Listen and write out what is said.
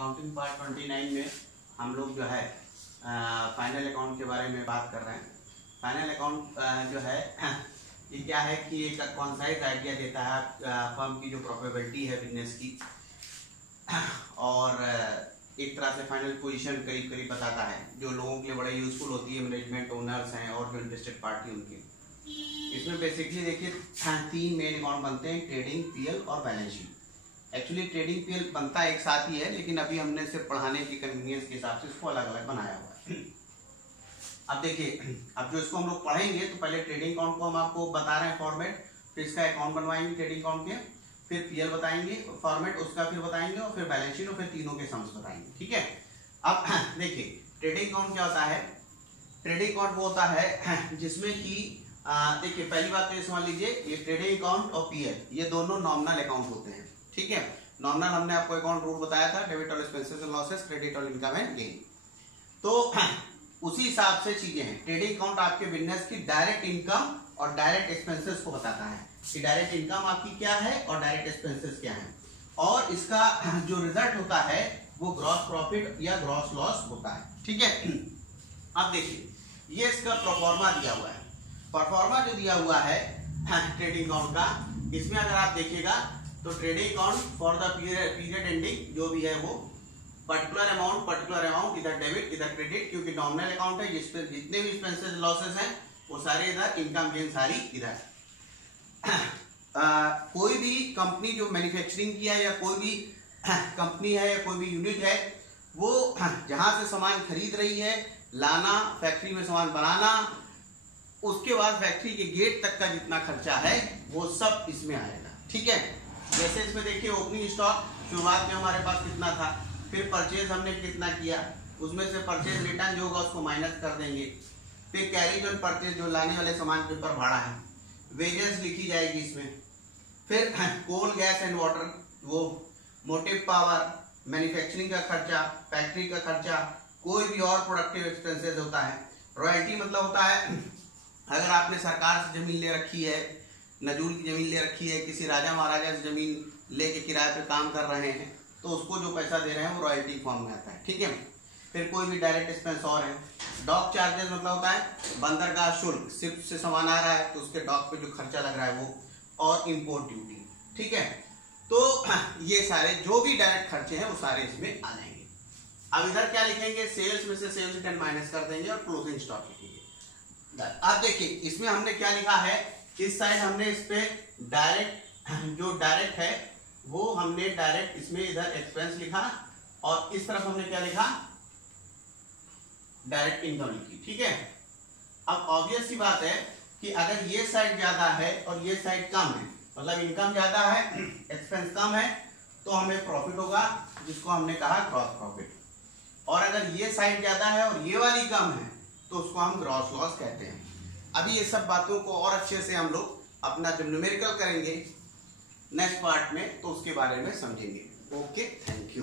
Accounting part 29 में हम लोग जो है फाइनल अकाउंट के बारे में बात कर रहे हैं। फाइनल अकाउंट जो है ये क्या है कि एक कॉन्साइज आइडिया देता है फर्म की जो प्रोफिटेबिलिटी है बिजनेस की, और एक तरह से फाइनल पोजीशन करीब करीब बताता है, जो लोगों के लिए बड़ा यूजफुल होती है, मैनेजमेंट ओनर्स हैं और जो इंटरेस्टेड पार्टी उनके। इसमें बेसिकली देखिए 3 मेन अकाउंट बनते हैं, ट्रेडिंग, पीएल और balance sheet. Actually trading PL बनता एक साथ ही है, लेकिन अभी हमने सिर्फ पढ़ाने की कन्वीनियंस के हिसाब से इसको अलग अलग बनाया हुआ है। अब देखिए, अब जो इसको हम लोग पढ़ेंगे तो पहले ट्रेडिंग अकाउंट को हम आपको बता रहे हैं फॉर्मेट, फिर इसका अकाउंट बनवाएंगे ट्रेडिंग अकाउंट के, फिर पीएल बताएंगे फॉर्मेट उसका, फिर बताएंगे और फिर बैलेंस शीट और फिर तीनों के सम्स बताएंगे। ठीक है। अब देखिए ट्रेडिंग अकाउंट क्या होता है। ट्रेडिंग अकाउंट वो होता है जिसमें कि देखिए पहली बात तो ये समझ लीजिए, ये ट्रेडिंग अकाउंट और पीएल ये दोनों नॉमिनल अकाउंट होते हैं। ठीक है। नॉमिनल हमने आपको अकाउंट रूल बताया था, डेबिट और एक्सपेंसेस एंड लॉसेस, क्रेडिट और इनकम एंड गेन। तो उसी हिसाब से चीजें हैं। ट्रेडिंग अकाउंट आपके बिजनेस की डायरेक्ट इनकम और डायरेक्ट एक्सपेंसेस को बताता है कि डायरेक्ट इनकम आपकी क्या है और डायरेक्ट एक्सपेंसेस क्या है, और इसका जो रिजल्ट होता है वो ग्रॉस प्रॉफिट या ग्रॉस लॉस होता है। ठीक है। अब देखिए ये इसका प्रोफॉर्मा दिया हुआ है। परफॉर्मा जो दिया हुआ है ट्रेडिंग अकाउंट का, इसमें अगर आप देखिएगा तो trading account for the period ending जो भी है वो पर्टिकुलर अमाउंट इधर डेबिट इधर क्रेडिट, क्योंकि नॉमिनल अकाउंट है जिसपे जितने भी एक्सपेंसेस लॉसेस हैं वो सारे इधर, इनकम गेन सारी इधर। कोई भी कंपनी जो मैन्युफैक्चरिंग की है या कोई भी कंपनी है या कोई भी यूनिट है, वो जहां से सामान खरीद रही है, लाना, फैक्ट्री में सामान बनाना, उसके बाद फैक्ट्री के गेट तक का जितना खर्चा है वो सब इसमें आएगा। ठीक है। जैसे इसमें देखिए ओपनिंग स्टॉक शुरुआत में हमारे पास कितना था, फिर परचेज हमने कितना किया, उसमें से परचेज रिटर्न जो होगा उसको माइनस कर देंगे, फिर कैरीज ऑन परचेज जो लाने वाले सामान के ऊपर भाड़ा है, वेजेस लिखी जाएगी इसमें, फिर कोल गैस एंड वाटर, वो मोटिव पावर, मैन्युफैक्चरिंग का खर्चा, फैक्ट्री का खर्चा, कोई भी और प्रोडक्टिव एक्सपेंसेस होता है। रॉयल्टी मतलब होता है अगर आपने सरकार से जमीन ले रखी है, नजूल की जमीन ले रखी है, किसी राजा महाराजा से जमीन लेके किराए पे काम कर रहे हैं, तो उसको जो पैसा दे रहे हैं वो रॉयल्टी फॉर्म में आता है। ठीक है। फिर कोई भी डायरेक्ट एक्सपेंस और है। डॉक चार्जेस मतलब होता है बंदरगाह शुल्क, शिप से सामान आ रहा है तो उसके डॉक पे जो खर्चा लग रहा है वो, और इम्पोर्ट ड्यूटी। ठीक है। तो ये सारे जो भी डायरेक्ट खर्चे हैं वो सारे इसमें आ जाएंगे। अब इधर क्या लिखेंगे, सेल्स में से सेल्स रिटर्न माइनस कर देंगे और क्लोजिंग स्टॉक लिखेंगे। अब देखिए इसमें हमने क्या लिखा है, इस साइड हमने इस पे डायरेक्ट जो डायरेक्ट है वो हमने डायरेक्ट इसमें इधर एक्सपेंस लिखा, और इस तरफ हमने क्या लिखा, डायरेक्ट इनकम लिखी। ठीक है। अब ऑब्वियस सी बात है कि अगर ये साइड ज्यादा है और ये साइड कम है, मतलब इनकम ज्यादा है एक्सपेंस कम है, तो हमें प्रॉफिट होगा जिसको हमने कहा ग्रॉस प्रॉफिट। और अगर ये साइड ज्यादा है और ये वाली कम है तो उसको हम ग्रॉस लॉस कहते हैं। अभी ये सब बातों को और अच्छे से हम लोग अपना जब न्यूमेरिकल करेंगे नेक्स्ट पार्ट में तो उसके बारे में समझेंगे। Okay, thank you.